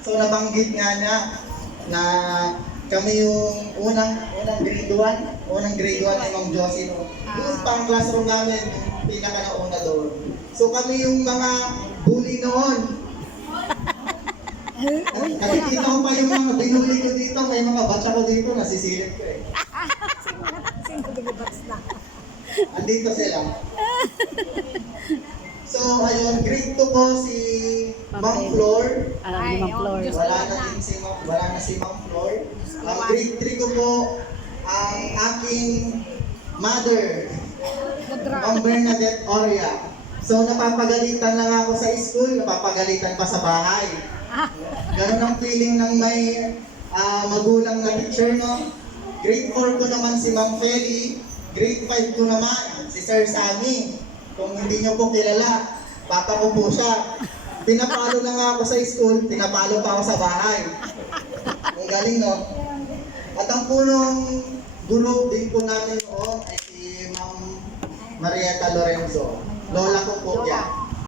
So nabanggit nga niya na kami yung unang grade 1, unang grade 1 ni Ma'am Josie no. Doon pa ang classroom namin, yung pinaka nauna doon. So kami yung mga bully noon. Nakikita ko pa yung mga binuli ko dito, may mga batch ako dito, nasisilip ko eh. Andito sila. So ayun, grade 2 ko si Ma'am Flor. Ma'am Flor. Wala na si Ma'am Flor. Ang grade 3 ko po ang aking mother, Ma'am Bernadette Oria. So napapagalitan lang ako sa school, napapagalitan pa sa bahay. Ganun ang feeling ng may magulang na teacher, no? Grade 4 ko naman si Ma'am Feli. Grade 5 ko naman si Sir Sammy. Kung hindi nyo po kilala, papa ko po siya. Pinapalo na nga ako sa school, pinapalo pa ako sa bahay. Ang galing, no? At ang punong guro din po namin noon ay si Ma'am Marieta Lorenzo. Lola ko po yan.